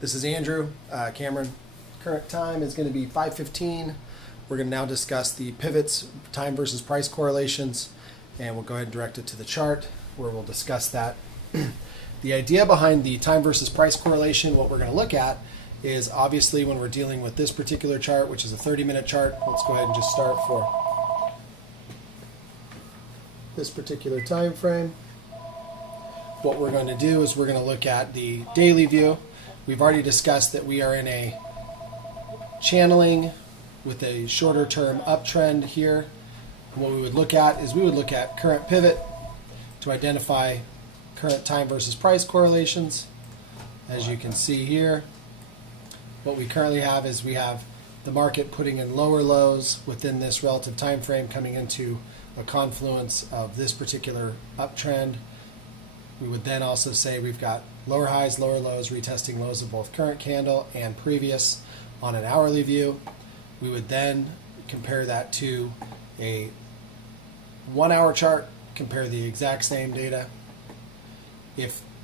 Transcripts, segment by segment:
This is Andrew Cameron. Current time is going to be 5:15. We're going to now discuss the pivots, time versus price correlations, and we'll go ahead and direct it to the chart where we'll discuss that. The idea behind the time versus price correlation, what we're going to look at is obviously when we're dealing with this particular chart, which is a 30-minute chart. Let's go ahead and just start for this particular time frame. What we're going to do is we're going to look at the daily view. We've already discussed that we are in a channeling with a shorter term uptrend here. And what we would look at is we would look at current pivot to identify current time versus price correlations. As you can see here, what we currently have is we have the market putting in lower lows within this relative time frame, coming into a confluence of this particular uptrend. We would then also say we've got lower highs, lower lows, retesting lows of both current candle and previous on an hourly view. We would then compare that to a 1 hour chart, compare the exact same data.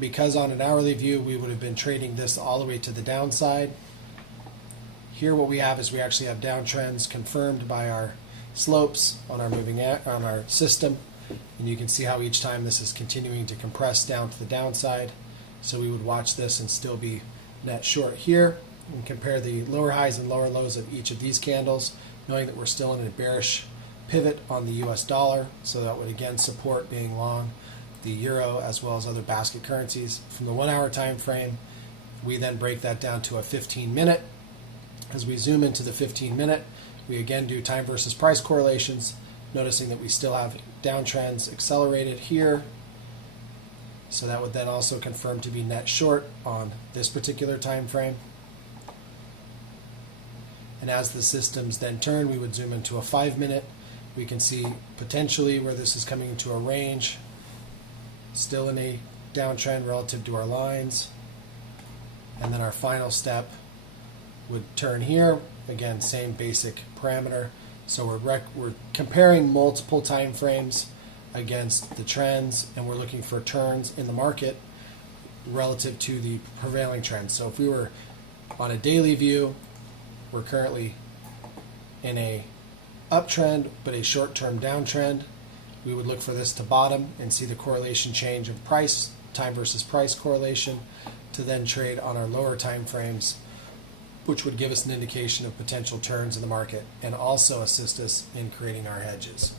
Because on an hourly view we would have been trading this all the way to the downside. Here what we have is we actually have downtrends confirmed by our slopes on our on our system. And you can see how each time this is continuing to compress down to the downside. So we would watch this and still be net short here and compare the lower highs and lower lows of each of these candles, knowing that we're still in a bearish pivot on the US dollar. So that would again support being long the euro as well as other basket currencies. From the 1 hour time frame, we then break that down to a 15-minute. As we zoom into the 15-minute, we again do time versus price correlations, noticing that we still have downtrends accelerated here. So that would then also confirm to be net short on this particular time frame. And as the systems then turn, we would zoom into a 5-minute. We can see potentially where this is coming into a range, still in a downtrend relative to our lines. And then our final step would turn here. Again, same basic parameter. So we're comparing multiple time frames against the trends, and we're looking for turns in the market relative to the prevailing trend. So if we were on a daily view, we're currently in a uptrend but a short-term downtrend. We would look for this to bottom and see the correlation change of price, time versus price correlation, to then trade on our lower time frames, which would give us an indication of potential turns in the market and also assist us in creating our hedges.